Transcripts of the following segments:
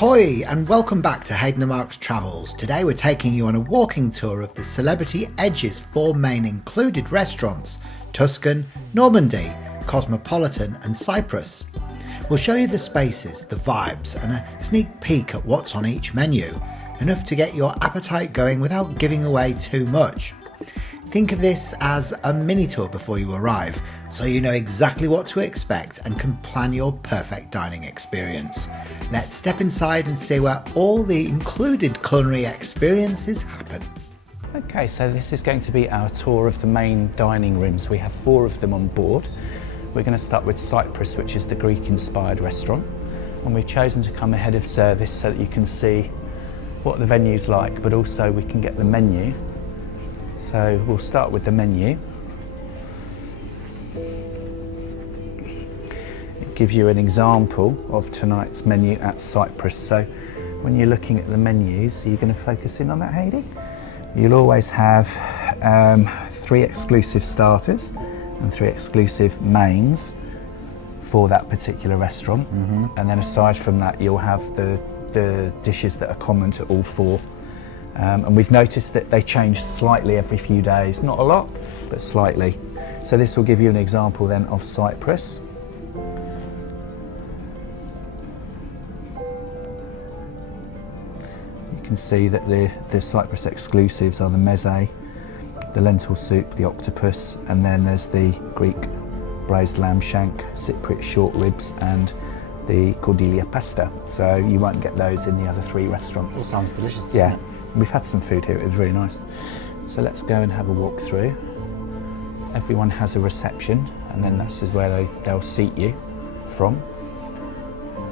Ahoy and welcome back to Hayden Mark's Travels. Today we're taking you on a walking tour of the Celebrity Edge's 4 main included restaurants: Tuscan, Normandy, Cosmopolitan and Cyprus. We'll show you the spaces, the vibes and a sneak peek at what's on each menu, enough to get your appetite going without giving away too much. Think of this as a mini tour before you arrive, so you know exactly what to expect and can plan your perfect dining experience. Let's step inside and see where all the included culinary experiences happen. Okay, so this is going to be our tour of the main dining rooms. We have 4 of them on board. We're going to start with Cyprus, which is the Greek-inspired restaurant, and we've chosen to come ahead of service so that you can see what the venue's like, but also we can get the menu. So we'll start with the menu. It gives you an example of tonight's menu at Cyprus. So when you're looking at the menus, are you going to focus in on that, Heidi? You'll always have 3 exclusive starters and 3 exclusive mains for that particular restaurant. And then aside from that, you'll have the dishes that are common to all 4. And we've noticed that they change slightly every few days, not a lot, but slightly. So this will give you an example then of Cyprus. You can see that the Cyprus exclusives are the meze, the lentil soup, the octopus, and then there's the Greek braised lamb shank, Cypriot short ribs, and the cordelia pasta. So you won't get those in the other 3 restaurants. All sounds delicious. Yeah. We've had some food here, it was really nice. So let's go and have a walk through. Everyone has a reception, and then this is where they'll seat you from.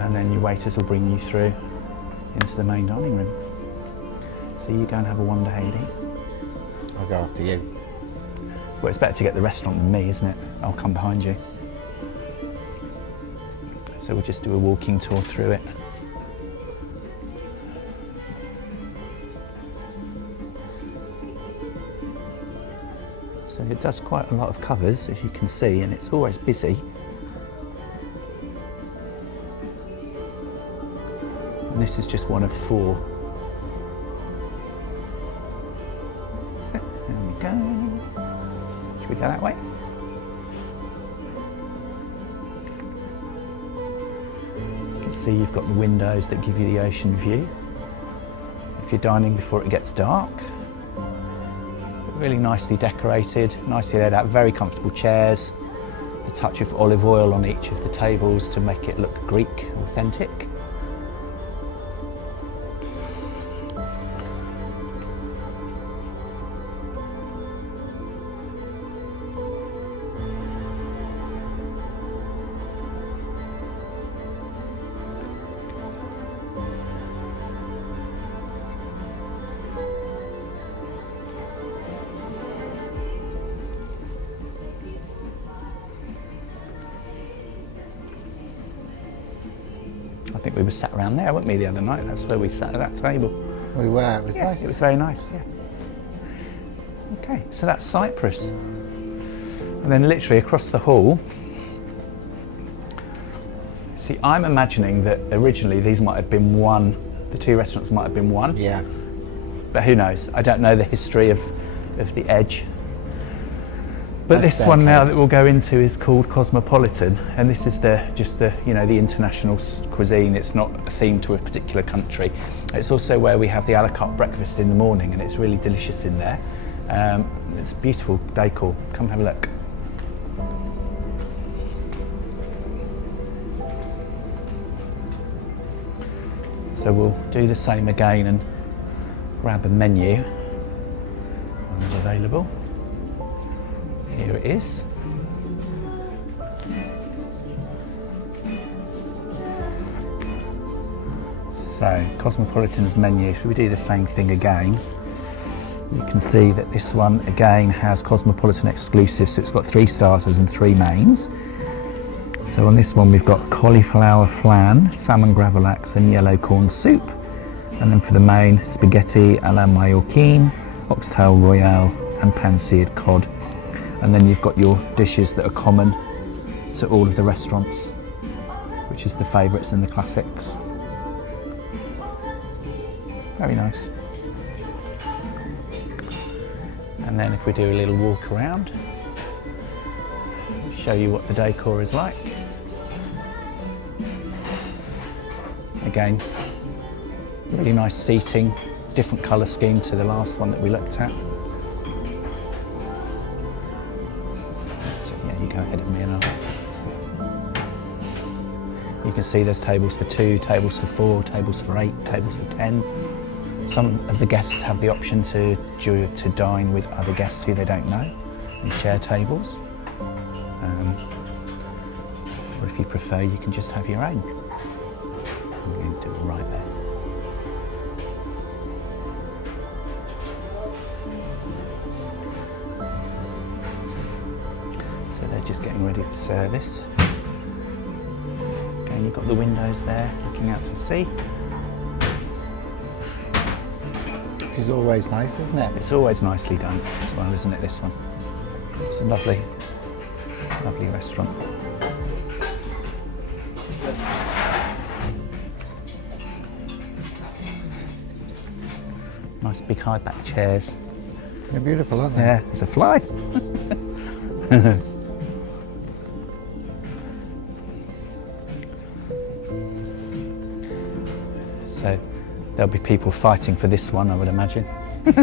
And then your waiters will bring you through into the main dining room. So you go and have a wander, Heidi. I'll go after you. Well, it's better to get the restaurant than me, isn't it? I'll come behind you. So we'll just do a walking tour through it. So it does quite a lot of covers, as you can see, and it's always busy. And this is just one of 4. So, there we go. Should we go that way? You can see you've got the windows that give you the ocean view. If you're dining before it gets dark. Really nicely decorated, nicely laid out, very comfortable chairs, a touch of olive oil on each of the tables to make it look Greek, authentic. I think we were sat around there, weren't we, the other night? That's where we sat at that table. We were, it was nice. It was very nice, yeah. Okay, so that's Cyprus. And then literally across the hall, see, I'm imagining that originally these might have been one, the 2 restaurants might have been one. Yeah. But who knows? I don't know the history of the Edge. But this one now that we'll go into is called Cosmopolitan, and this is just the international cuisine. It's not themed to a particular country. It's also where we have the a la carte breakfast in the morning, and it's really delicious in there. It's beautiful decor. Come have a look. So we'll do the same again and grab a menu when it's available. Here it is. So, Cosmopolitan's menu, if we do the same thing again, you can see that this one again has Cosmopolitan exclusive, so it's got 3 starters and 3 mains. So on this one we've got cauliflower flan, salmon gravlax and yellow corn soup. And then for the main, spaghetti à la Mallorquine, oxtail royale and pan-seared cod. And then you've got your dishes that are common to all of the restaurants, which is the favourites and the classics. Very nice. And then if we do a little walk around, show you what the decor is like. Again, really nice seating, different colour scheme to the last one that we looked at. So yeah, you go ahead of me and you can see there's tables for 2, tables for 4, tables for 8, tables for 10. Some of the guests have the option to dine with other guests who they don't know and share tables. Or if you prefer, you can just have your own. I'm going to do it right there. So they're just getting ready for service. Again, you've got the windows there looking out to the sea. Which is always nice, isn't it? It's always nicely done as well, isn't it, this one? It's a lovely, lovely restaurant. Nice big high back chairs. They're beautiful, aren't they? Yeah, there's a fly. So there'll be people fighting for this one, I would imagine. I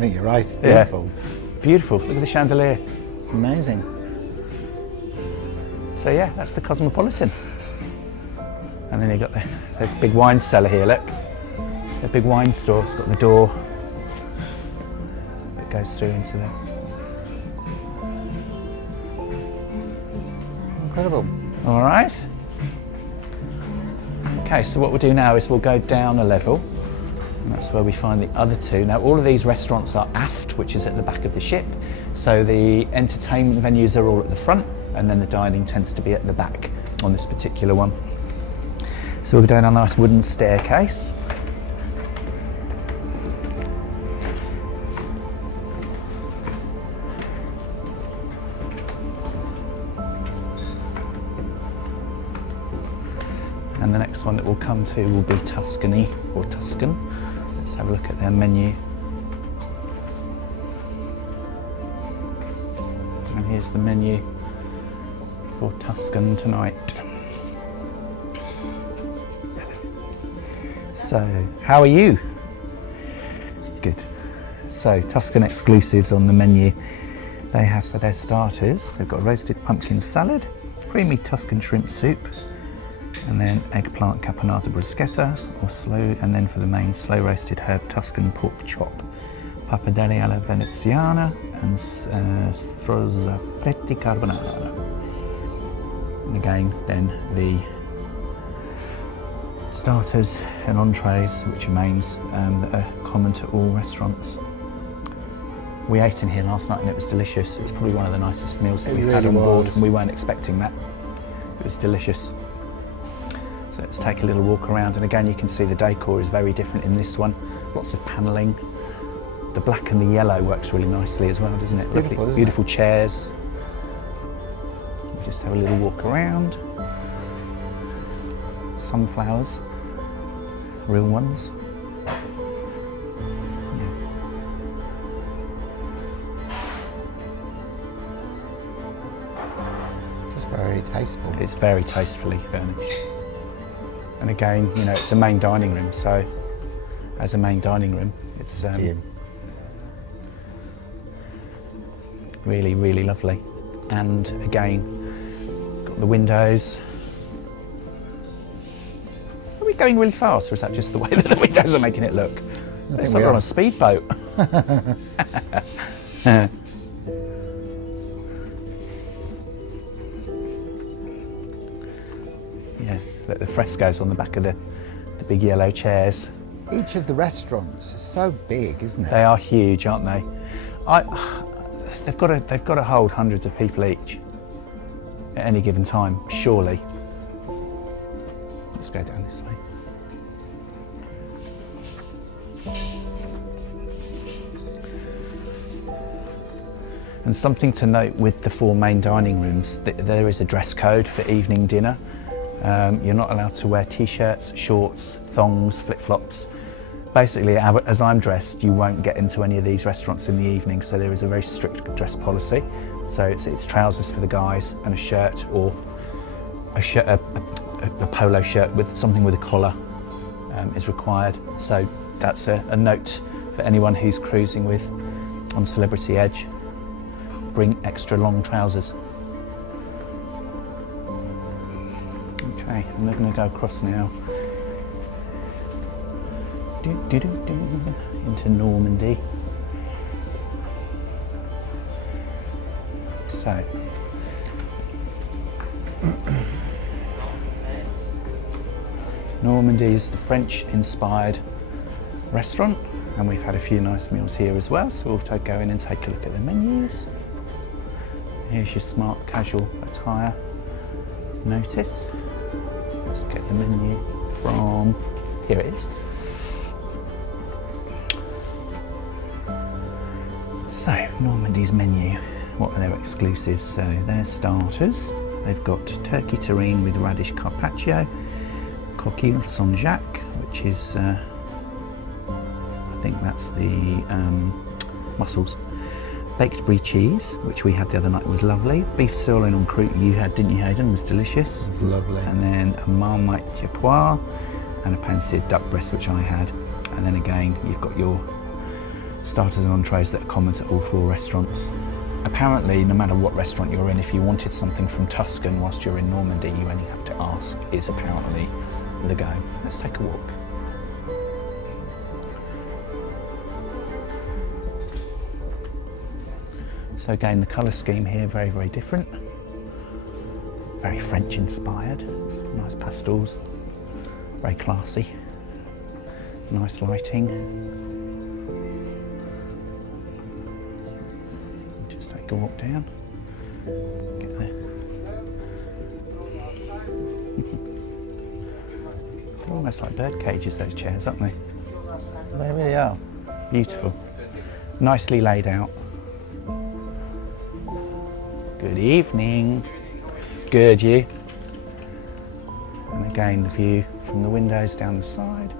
think you're right, it's beautiful. Yeah. Beautiful, look at the chandelier. It's amazing. So yeah, that's the Cosmopolitan. And then you've got the big wine cellar here, look. The big wine store, it's got the door that goes through into there. Incredible. All right. Okay, so what we'll do now is we'll go down a level, and that's where we find the other two. Now, all of these restaurants are aft, which is at the back of the ship, so the entertainment venues are all at the front, and then the dining tends to be at the back on this particular one. So we'll go down a nice wooden staircase. And the next one that we'll come to will be Tuscany, or Tuscan. Let's have a look at their menu. And here's the menu for Tuscan tonight. So, how are you? Good. So, Tuscan exclusives on the menu. They have for their starters, they've got roasted pumpkin salad, creamy Tuscan shrimp soup, and then eggplant caponata bruschetta, and then for the main, slow roasted herb Tuscan pork chop, pappardelle alla veneziana, and strozzapreti carbonara. And again, then the starters and entrees, which are mains, that are common to all restaurants. We ate in here last night and it was delicious. It was probably one of the nicest meals that we've had on board, and we weren't expecting that. It was delicious. So let's take a little walk around, and again you can see the decor is very different in this one. Lots of panelling. The black and the yellow works really nicely as well, doesn't it? Beautiful, Lovely, isn't beautiful chairs. We'll just have a little walk around. Sunflowers, real ones. Just very tasteful. It's very tastefully furnished. And again, you know, it's a main dining room, so as a main dining room, it's really, really lovely. And again, got the windows. Are we going really fast, or is that just the way that the windows are making it look? It's like we're on a speedboat. Yeah, look, the frescoes on the back of the big yellow chairs. Each of the restaurants is so big, isn't it? They are huge, aren't they? They've got to hold hundreds of people each at any given time, surely. Let's go down this way. And something to note with the 4 main dining rooms, there is a dress code for evening dinner. You're not allowed to wear t-shirts, shorts, thongs, flip-flops. Basically, as I'm dressed, you won't get into any of these restaurants in the evening, so there is a very strict dress policy. So it's trousers for the guys and a shirt, or a polo shirt with something with a collar is required. So that's a note for anyone who's cruising with on Celebrity Edge. Bring extra long trousers. Okay, and we're going to go across now into Normandy. So, Normandy is the French-inspired restaurant, and we've had a few nice meals here as well, so we'll go in and take a look at the menus. Here's your smart casual attire notice. Let's get the menu from, here it is. So, Normandy's menu, what are their exclusives? So, their starters, they've got turkey terrine with radish carpaccio, coquille Saint-Jacques, which is, I think that's the mussels. Baked brie cheese, which we had the other night, was lovely. Beef sirloin en croûte you had, didn't you, Hayden? Was delicious. It was lovely. And then a marmite poire and a pan-seared duck breast, which I had. And then again, you've got your starters and entrees that are common to all four restaurants. Apparently, no matter what restaurant you're in, if you wanted something from Tuscan whilst you're in Normandy, you only have to ask, is apparently the go. Let's take a walk. So again, the colour scheme here, very, very different. Very French inspired. It's nice pastels, very classy. Nice lighting. Just take a walk down. Get there. They're almost like bird cages, those chairs, aren't they? They really are. Beautiful. Nicely laid out. Good evening. Good, you. And again, the view from the windows down the side.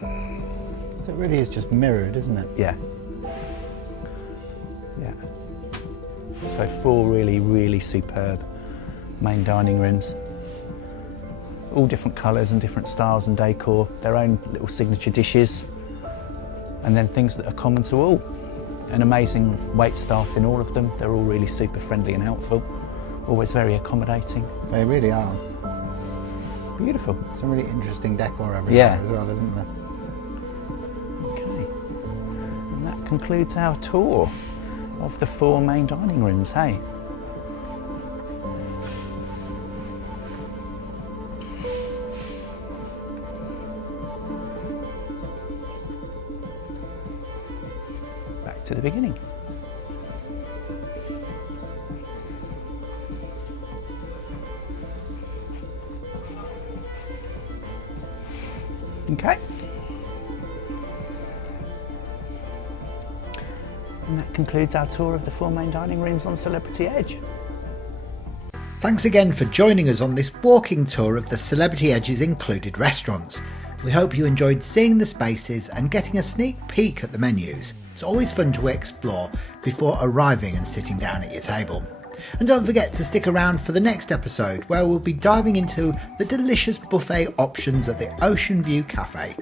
So it really is just mirrored, isn't it? Yeah. Yeah. So 4 really, really superb main dining rooms. All different colours and different styles and decor, their own little signature dishes, and then things that are common to all. An amazing wait staff in all of them. They're all really super friendly and helpful. Always very accommodating. They really are. Beautiful. Some really interesting decor everywhere as well, isn't there? Okay. And that concludes our tour of the 4 main dining rooms, hey? Back to the beginning. Okay. And that concludes our tour of the 4 main dining rooms on Celebrity Edge. Thanks again for joining us on this walking tour of the Celebrity Edge's included restaurants. We hope you enjoyed seeing the spaces and getting a sneak peek at the menus. It's always fun to explore before arriving and sitting down at your table. And don't forget to stick around for the next episode, where we'll be diving into the delicious buffet options at the Ocean View Cafe.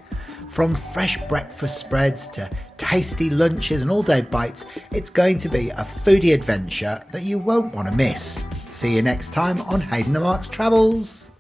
From fresh breakfast spreads to tasty lunches and all-day bites, it's going to be a foodie adventure that you won't want to miss. See you next time on Hayden Mark's Travels.